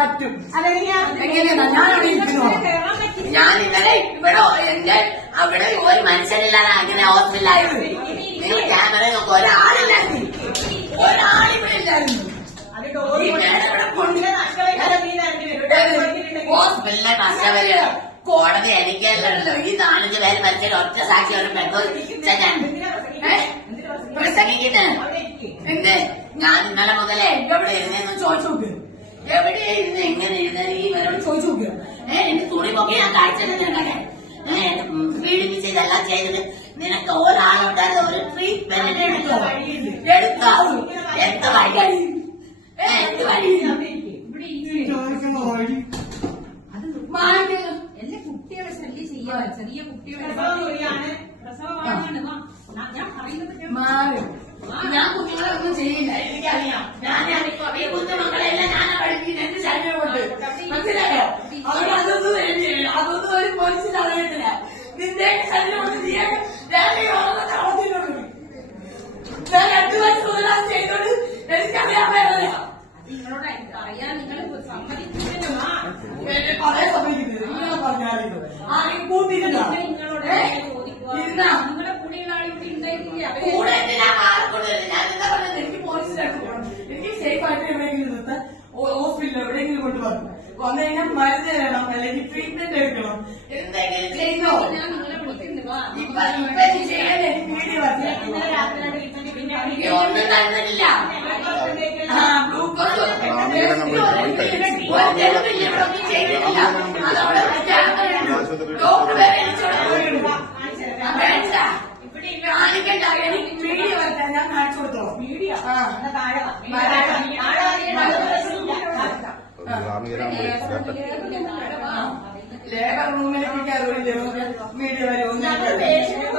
പറ്റും. എങ്ങനെയാ ഞാനവിടെ ഇരിക്കുന്നു? ഞാൻ ഇന്നലെ ഇവിടെ എന്റെ അവിടെ ഒരു മനുഷ്യനില്ലാതെ അങ്ങനെ ഹോസ്പിറ്റലായിരുന്നു. നിങ്ങൾ ക്യാമറ നോക്കും, ഒരാളില്ലായിരുന്നു, ഒരാളിവിടെ ഇല്ലായിരുന്നു. ഈ മേഡം ഇവിടെ കൊണ്ട് ഹോസ്പിറ്റലിലെ കഷ്ടവര് കോടതി എനിക്കല്ലോ. ഈ 4 പേര് മരിച്ചൊരു ഒറ്റ സാക്ഷി ഒരു പെട്രോൾ ഞാൻ പ്രസംഗിക്കട്ടെ. എന്ത് ഞാൻ ഇന്നലെ മുതലേ എവിടെ ഇരുന്നെന്ന് ചോദിച്ചു നോക്ക്. എവിടെ ഇരുന്ന് എങ്ങനെ ഇരുന്ന് ഈ വരോട് ചോദിച്ചു നോക്ക്. എന്റെ തുണി പൊക്കെ ഞാൻ കാഴ്ച പീഡിപ്പിച്ച് ഇതെല്ലാം ചെയ്തിട്ട് നിനക്ക് ഒരാളുണ്ടായിരുന്ന ഒരു ട്രീറ്റ്മെന്റ് എടുത്തോ? എന്ത് വഴി? എന്ത് വഴി? എല്ലാ കുട്ടികളെ ശല്യം ചെയ്യാൻ ചെറിയ കുട്ടികളെ ഞാൻ കുഞ്ഞുങ്ങളെ ഒന്നും ചെയ്യില്ല, എനിക്കറിയാം. ഈ കുഞ്ഞുമക്കളെല്ലാം ഞാൻ പഠിപ്പിക്കുന്ന എന്റെ ശല്യം കൊണ്ട് മനസ്സിലായോ? അതൊന്നും ഒരു പോലീസിന് അറിയത്തില്ല. നിന്റെ ശല്യം കൊണ്ട് ചെയ്യാൻ ഞാൻ ഓർമ്മ ഞാൻ 2 വർഷം മുതൽ ചെയ്തോണ്ട് എനിക്കറിയാൻ പറ്റില്ല. നിങ്ങളോട് പറയാൻ നിങ്ങൾ സമ്മതിക്കില്ലല്ലോ. പറയാൻ സമ്മതിക്കുന്നത് നിങ്ങൾ പറഞ്ഞാലും ആരെയും കൂട്ടിയില്ല. നിങ്ങളുടെ കൂടെയുള്ള ആൾ ഇവിടെ ഉണ്ടായിരുന്നില്ല. ഞാനെന്താ പറഞ്ഞത്? എനിക്ക് പോലീസിനടുത്ത് പോകണം, എനിക്ക് സേഫ് ആയിട്ട് എവിടെയെങ്കിലും നിർത്താൻ ഹോസ്പിറ്റലിൽ എവിടെയെങ്കിലും കൊണ്ടുപോകണം. വന്നു കഴിഞ്ഞാൽ മരുന്ന് തരണം, അല്ലെങ്കിൽ ട്രീറ്റ്മെന്റ് എടുക്കണം. എന്തെങ്കിലും ചെയ്യുന്നോ? ഇപ്പൊ ചെയ്യാൻ എനിക്ക് വീഡിയോ ഒന്നും തന്നിട്ടില്ല. ഗ്ലൂക്കോസ് വീഡിയോ വരട്ടെ, ഞാൻ കാണിച്ചു കൊടുത്തോളാം. വീഡിയോ ലേബർ റൂമിലേക്ക് കയറില്ല. വീഡിയോ പേഷ്യന്റിനെ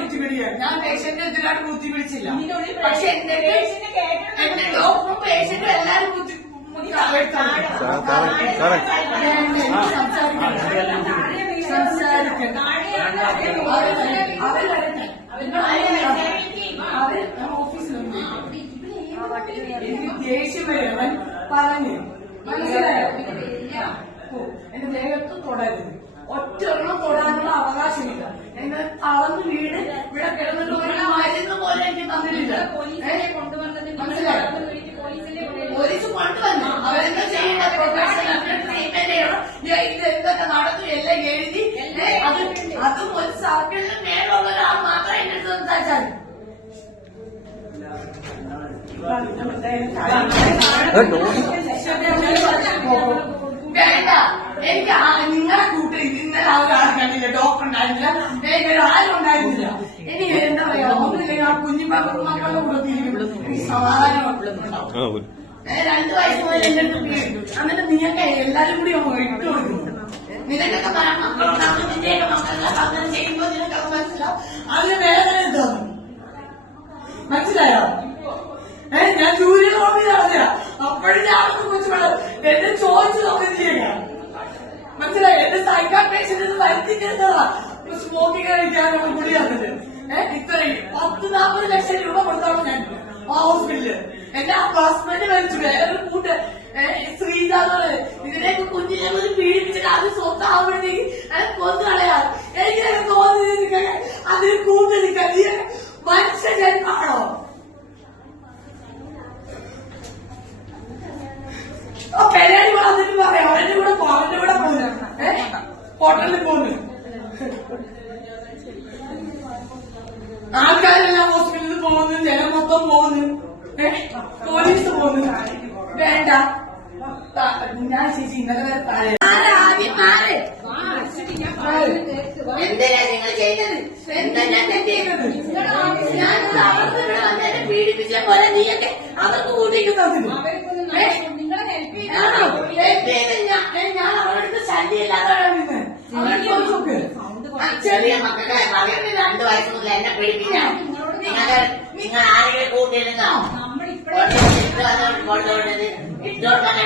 കുത്തിപ്പിടിക്കാൻ ഞാൻ പേഷ്യന്റിനെ എന്തിനാണ് കുത്തിപ്പിടിച്ചില്ല. പക്ഷെ എന്റെ ഡോക്ടറും പേഷ്യന്റും എല്ലാരും ദേഷ്യം വരവൻ പറഞ്ഞു. മനസ്സിലായോ? എന്റെ ദേഹത്ത് തൊടരുത്, ഒറ്റൊരെണ്ണം തൊടാനുള്ള അവകാശമില്ല. എന്നെ അളന്ന് വീട് ഇവിടെ കിടന്നിട്ട് ഒരു മരുന്ന് പോലെ എനിക്ക് തന്നിട്ടില്ല. മനസ്സിലായോ? പോലീസ് കൊണ്ടുവന്നു. അവരെന്താ ചെയ്യേണ്ട? പ്രൊഫഷണൽ ട്രീറ്റ്മെന്റ് ചെയ്യണം. ഇത് എന്തൊക്കെ നടന്നു എല്ലാം എഴുതി അതും ഒരു സർക്കിളിന് മേലുള്ള ഒരാൾ മാത്രം എന്റെ അടുത്ത് സംസാരിച്ചാൽ വേണ്ട. എനിക്ക് നിങ്ങളെ കൂട്ടി ഇന്നലെ ആ ഒരാൾ കണ്ടില്ല, ഡോക്ടർ ഉണ്ടായിരുന്നില്ല, ആരും ഉണ്ടായിരുന്നില്ല. ഇനി എന്താ പറയാ, ഒന്നുമില്ലെങ്കിൽ ആ കുഞ്ഞുമക്കളുടെ കൂടെ സമാധാനം 2 വയസ്സ് മുതൽ എന്റെ അടുത്ത് എന്നിട്ട് നിങ്ങൾക്ക് എല്ലാരും കൂടി ഇട്ട് കൊടുക്കുന്നു. നിനക്കൊക്കെ പറയാം മക്കളുണ്ടാകും, നിന്റെയൊക്കെ മക്കളൊക്കെ അങ്ങനെ ചെയ്യുമ്പോൾ നിനക്കൊക്കെ മനസ്സിലാവും അതിന് വേദന എന്താന്ന്. മനസ്സിലായോ? ഞാൻ ജൂലി നോക്കി അറിയാ. അപ്പോഴും ഞാനൊക്കെ കുറിച്ച് വേണം എന്നെ ചോദിച്ചു നോക്കി ചെയ്യാം. മനസ്സിലായോ? എന്റെ സൈക്കാ പേഷ്യന്റ് വരുത്തിക്കുന്നതാ സ്മോക്കിംഗ് കഴിക്കാനുള്ള കൂടിയാണത്. ഇത്രയും 10-40 ലക്ഷം രൂപ കൊടുത്തോളൂ ഞാൻ ആ ഹോസ്പിറ്റലില്. എന്റെ ഹസ്ബൻഡ് മരിച്ചു, വേറൊരു കൂട്ട് ശ്രീജാന്ന് ഇതിനൊക്കെ കുഞ്ഞിനെ പോലും പീഡിപ്പിച്ചിട്ട് അത് സ്വന്തമാവുമ്പോഴത്തേക്ക് കൊന്നു കളയാം. എനിക്ക് തോന്നി അതിന് കൂട്ട് നിൽക്കാൻ മനുഷ്യ ജന്മാണോ? പെരേടി വന്നിട്ട് പറയാം അവന്റെ കൂടെ പോകുന്നു, ഹോട്ടലിൽ പോകുന്നു. ആൾക്കാരെല്ലാം ഹോസ്പിറ്റലിൽ പോകുന്നു, ജനം മൊത്തം പോകുന്നു, പോലീസ് പോകുന്നു. വേണ്ട, ഞാൻ ചേച്ചി ഇന്നലെ എന്തിനാ നിങ്ങൾ ചെയ്യുന്നത്? എന്താ ഞാൻ ചെയ്യുന്നത്? ഞാൻ അവർക്ക് ഇവിടെ വന്നേരം പീഡിപ്പിച്ച പോലെ നീയൊക്കെ അവർക്ക് കൂട്ടിക്ക് തന്നു. ഞാൻ അവരുടെ ശല്യമില്ല. ചെറിയ മക്കളെ പറയുന്നത് 2 വയസ്സ് മുതൽ എന്നെ പീഡിപ്പിക്കാം. നിങ്ങൾ ആരെങ്കിലും കൂട്ടിയിരുന്നോ? ഇട്ടോട്ടാണ്